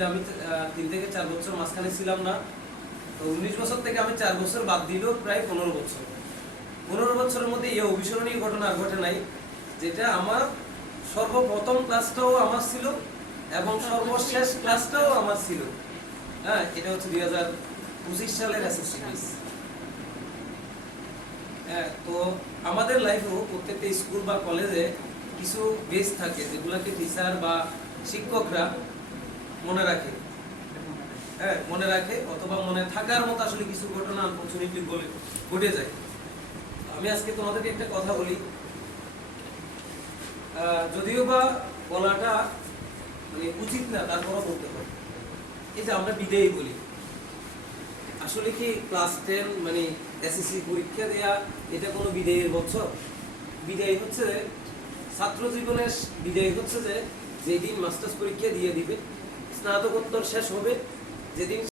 স্কুলে আমি 3 থেকে 4 বছর মাঝখানে ছিলাম না। তো 19 বছর থেকে আমি 4 বছর বাদ দিলেও প্রায় 15 বছর। 15 বছরের মধ্যে এই অবিস্মরণীয় ঘটনা আর ঘটে নাই, যেটা আমার সর্বপ্রথম ক্লাসটাও আমার ছিল এবং সর্বশেষ ক্লাসটাও আমার ছিল। হ্যাঁ, এটা হচ্ছে 2025 সালের এসএসসি কুইজ। হ্যাঁ, তো আমাদের লাইফেও প্রত্যেকটা স্কুল বা কলেজে কিছু বেস থাকে যেগুলোকে টিচার বা শিক্ষকরা মনে রাখে। হ্যাঁ, মনে রাখে অথবা মনে থাকার মতো আসলে কিছু ঘটনা আনফরচুনেটলি ঘটে যায়। আমি আজকে তোমাদেরকে একটা কথা বলি, যদিও বা বলাটা মানে উচিত না, তারপরও বলতে হয়। এই যে আমরা বিদায়ী বলি, আসলে কি ক্লাস 10 মানে এসএসসি পরীক্ষা দেয়া এটা কোনো বিদায়ের বছর? বিদায় হচ্ছে ছাত্র জীবনের বিদায় হচ্ছে যে যেদিন মাস্টার্স পরীক্ষা দিয়ে দিবে, স্নাতকোত্তর শেষ হবে, যেদিন